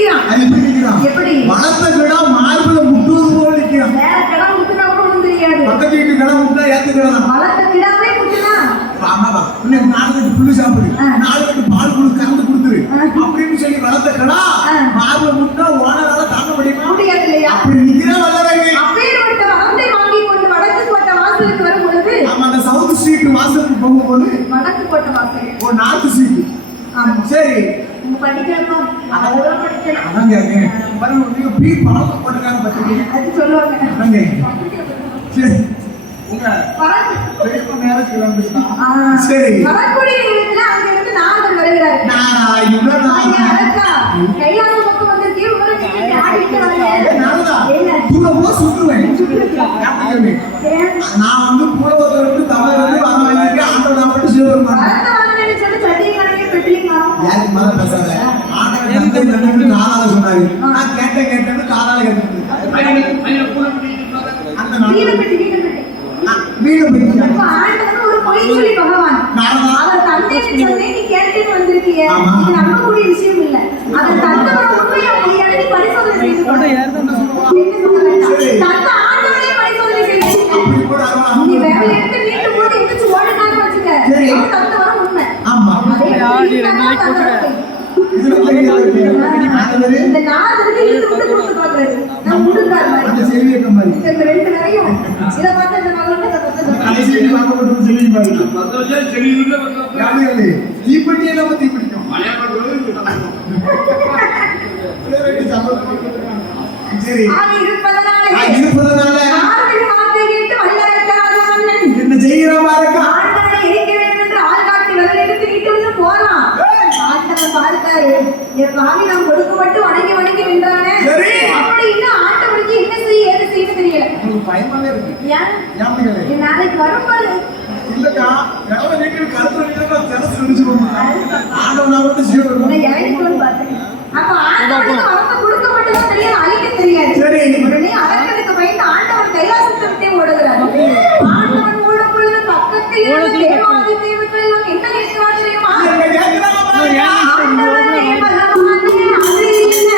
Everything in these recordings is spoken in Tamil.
நிக்கிறான். அது எப்படி நிக்கிறான்? எப்படி? வளர்த்த கிடா மார்புல முட்டுவது போல நிக்கிறான். வேற கிடா முட்டுனா கூட ஒண்ணும் தெரியாது. பக்கத்து வீட்டு கிடா முட்டா ஏத்து கிடா. வளர்த்த கிடாவே முட்டுனா. ஆமாடா. இன்னைக்கு 4 கட்டு புல்லு சாப்பிடு. 4 கட்டு பால் குடு கறந்து கொடுத்துரு. அப்படின்னு சொல்லி வளர்த்த கிடா மார்புல முட்டா ஓனரால தாங்க முடியுமா? முடியாது இல்லையா? அப்படி நிக்கிறா வளரவே. அப்பேற்பட்ட வரத்தை வாங்கி கொண்டு வடக்கு கோட்டை வாசலுக்கு வரும் பொழுது ஆமா அந்த சவுத் ஸ்ட்ரீட் வாசலுக்கு போகும்போது வடக்கு கோட்டை வாசல் ஒரு நார்த் ஸ்ட்ரீட். ஆமா சரி நீங்க படிக்கணும். அதெல்லாம் படிக்கணும். அதாங்க பாருங்க நீங்க பீ பழக்க போட்டுக்காங்க பாத்தீங்க. அது சொல்லுவாங்க. அதாங்க சரி உங்க வரக்கு பெரிய நேரத்துக்கு வந்துட்டான். சரி வரக்கூடிய இடத்துல அங்க இருந்து நாரதர் வருகிறார். நாரதா கைலாச பக்கம் வந்து தீவு வரக்கு ஆடிட்டு வரல. நாரதா தூரமா சுத்துவேன். நான் வந்து புலவத்துல இருந்து தமிழ்ல இருந்து வரவேங்க ஆண்டவன் மட்டும் சேவர் மாட்டேன். வரதவனே சொல்லி சட்டிங்கனே பெட்லிங்க. யாருக்கு மேல பேசாத. ஆண்டவன் தந்தை நன்னுக்கு காதால சொன்னாரு. நான் கேட்டேன்னு காதால கேட்டேன். அந்த வீடு பெட்டி வீடு பெட்டி அப்ப ஆண்டவன் ஒரு பொய் சொல்லி பகவான் அவர் தந்தையை சொல்லி நீ கேட்டுட்டு வந்திருக்கீங்க. இது நம்பக்கூடிய விஷயம் இல்ல. அவர் தந்தையோட உண்மையை பொய்யான நீ பரிசோதனை செய்து கொண்டு தந்தை ஆண்டவனே பரிசோதனை செய்து நீ வேலை எடுத்து வீட்டு போட்டு எந்திரிச்சு ஓடுனான்னு வச்சுக்க. அவர் தந்தை வர உண்மை. ஆமா இந்த நாதருக்கு இது கொடுத்து பாக்குறது நான் முடுக்கார் மாதிரி அந்த செல்வியக்க மாதிரி இந்த ரெண்டு நிறைய இத பார்த்து இந்த மகன் இத பார்த்து கடைசி வாங்கப்பட்ட செல்வி மாதிரி 10 வருஷம் செல்வியுள்ள வந்து யாரு தீப்பெட்டி எல்லாம் தீப்பிடிக்கும் சரி ஆ இருப்பதனால ஆறு வார்த்தை கேட்டு வல்லரக்காரன் என்ன செய்யற பாருங்க ஆண்டவனை எரிக்க வேண்டும் என்று ஆள் காட்டி விரல் எடுத்துக்கிட்டு வந்து போறான். ஆண்டவன் பார்த்தாரு என் பாவி நாம் கொடுக்க மட்டும் வணங்கி நின்றானே. அப்படி இன்னும் ஆண்டவனுக்கு என்ன செய்ய ஏது செய்ய தெரியல. உங்களுக்கு பயமாவே இருக்கு. ஏன் நாளைக்கு வரும்போது இல்லக்கா எவ்வளவு வீட்டுக்கு கருத்து வீட்டுக்கு திறந்து நினைச்சுக்கோங்க. ஆண்டவனா மட்டும் சீவர் நான் இறங்கிட்டு பார்த்தேன். அப்ப ஆண்டவனுக்கு வரத்தை கொடுக்க மட்டும் தான் தெரியாது, அழிக்க தெரியாது. உடனே அரக்கனுக்கு பயந்து ஆண்டவன் கைலாசத்தை விட்டே ஓடுகிறார். ஆண்டவன் ஓடும் பொழுது பக்கத்தில் இருந்து தேவாதி தேவர்கள் எல்லாம் என்ன கேட்கிறார் தெரியுமா? ஆண்டவனே பகவானே அது என்ன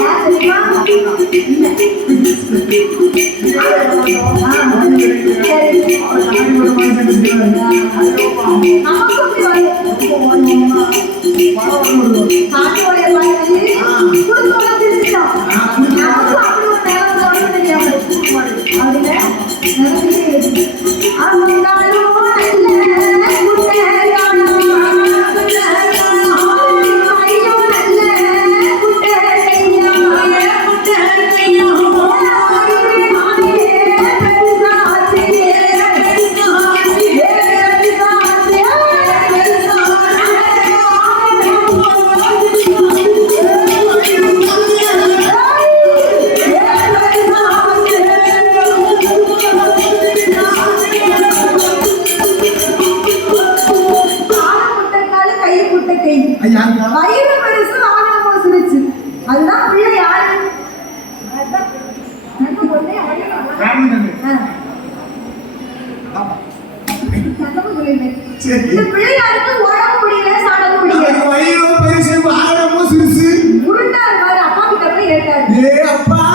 யார் தெரியுமா? இல்ல. சரி. நமக்கு இப்படி வருது. சாமியோடைய பாடல்கள் குடும்பத்தோட தெரிஞ்சுட்டோம். நமக்கும் அப்படி ஒரு நேரம் வரும்னு தெரியாம அதுல நினைச்சிட்டு அவங்காலும் நல்ல குட்டையானா ஐயோ நல்ல குட்டையா வயிறு பெருசு ஆனமோ சிரிச்சு அதுதான் பிள்ளை யாரு பிள்ளையாருக்கு உடம்பு முடியல சாட முடியல உருண்டா இருப்பாரு அப்பா கிட்ட போய் கேட்டாரு அப்பா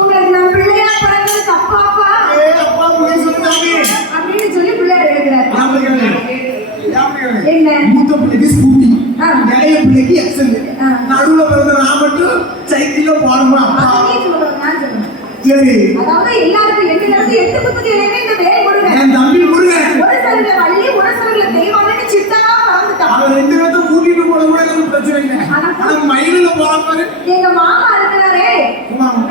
உங்களுக்கு நான் பிள்ளையா பிறந்தது தப்பாப்பா அப்படின்னு சொல்லி பிள்ளையார் எழுதுறாரு என்ன மூத்த பிள்ளைக்கு ஸ்கூட்டி இளைய பிள்ளைக்கு எக்ஸல் நடுவுல பிறந்த நான் மட்டும் சைக்கிள்ல போறோமா சரி அதாவது எல்லாருக்கும் 8 இருந்து 8 குத்துகையிலே இந்த வேல் முருகன் என் தம்பி முருகன் ஒரு சரல வள்ளி ஒரு சரல தெய்வான்னு சித்தா பறந்துட்டான் அவன் 2 பேரும் கூட்டிட்டு போறது கூட எனக்கு பிரச்சனை இல்லை ஆனா மயிலுல போறாரு எங்க மாமா இருக்கிறாரே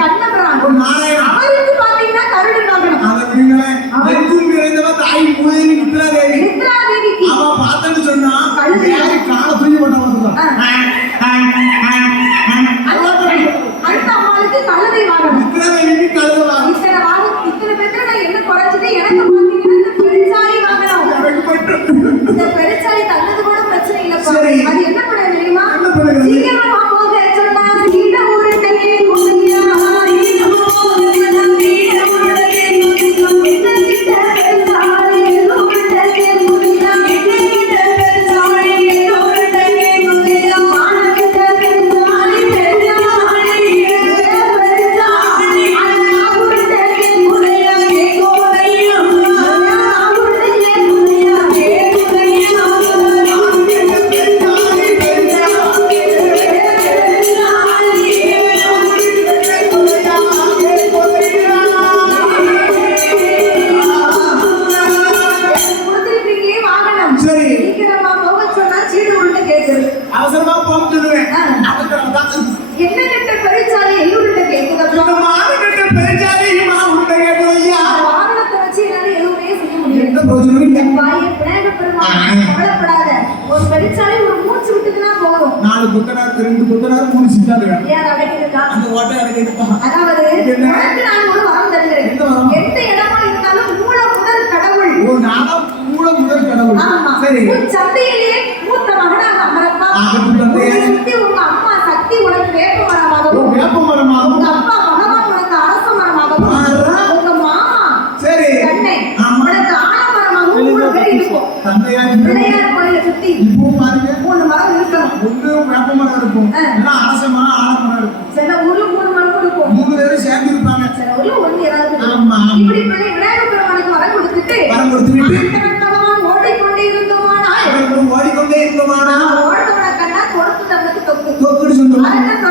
கண்ணபுரான் ஒரு நாராயணன் அவருக்கு பாத்தீங்கன்னா கருடு நாகனம் அத விடுங்களே எங்கும் நிறைந்தவ தாய் மூதேவி நித்ரா தேவிக்கு அவ பார்த்தன்னு சொன்னா யாரு கால தூக்கி போட்ட அடுத்த அம்மாளுக்கு கழுதை வாகனம் நித்ரா தேவிக்கு கழுதை வாகனம் இத்தனை பேருக்கு நான் என்ன குறைச்சது எனக்கு பாத்தீங்கன்னா இந்த பெருச்சாலி வாகனம் இந்த பெருச்சாலி தந்தது கூட பிரச்சனை இல்லப்பா அது என்ன பண்ண தெரியுமா சீக்கிரமா போக சொன்னா சீட ஊருட்டையே குடியா அவசரமா போட்டுடுவேன் என்ன கிட்ட பெருச்சாலி எல்லோருட்ட கேக்குதா மாடு கிட்ட பெருச்சாலி மாவுட்ட கேக்குதையா வாகனத்தை வச்சு என்னால எதுவுமே செய்ய முடியாது எந்த பிரயோஜனமும் இல்லை வாயை பிராண பெருமாள் கவலைப்படாத ஒரு பெருச்சாலி ஒரு மூச்சு விட்டுதுன்னா போதும் 4 குத்தனார் 2 குத்தனார் 3 சித்தாங்க ஏன் அடைக்கிறதா அந்த ஓட்டை அடைக்கிறதா அதாவது உனக்கு நான் ஒரு வரம் தருகிறேன் எந்த இடமா இருந்தாலும் மூல முதல் கடவுள் ஓ நானா மூல முதல் கடவுள் சரி உன் சந்தையிலே மூத்த மகனாக அமரப்பா சுத்தி உங்க அம்மா சக்தி உனக்கு வேப்ப மரமாகவும் உங்க அப்பா பகவான் உனக்கு அரச மரமாகவும் உங்க மாமா சரி கண்ணை உனக்கு ஆலமரமாகவும் 3 பேர் இருக்கும் பிள்ளையார் கோயிலை சுத்தி இப்போ பாருங்க 3 மரம் இருக்கணும் ஒண்ணு வேப்ப மரம் இருக்கும் இல்ல அரச மரம் ஆலமரம் இருக்கும் சில ஊர்ல 3 மரம் இருக்கும் 3 பேரும் சேர்ந்து இருப்பாங்க சில ஊர்ல ஒண்ணு ஏதாவது ஆமா இப்படி பிள்ளை விநாயகர் பெருமானுக்கு வரம் கொடுத்துட்டு பகவான் ஓடிக்கொண்டே இருந்தோமானால் ஓடிக்கொண்டே இருந்தோமானா ஓடுறவன கண்ணா கொடுத்து தந்தது தொக்கு தொக்குன்னு சொல்லுவாங்க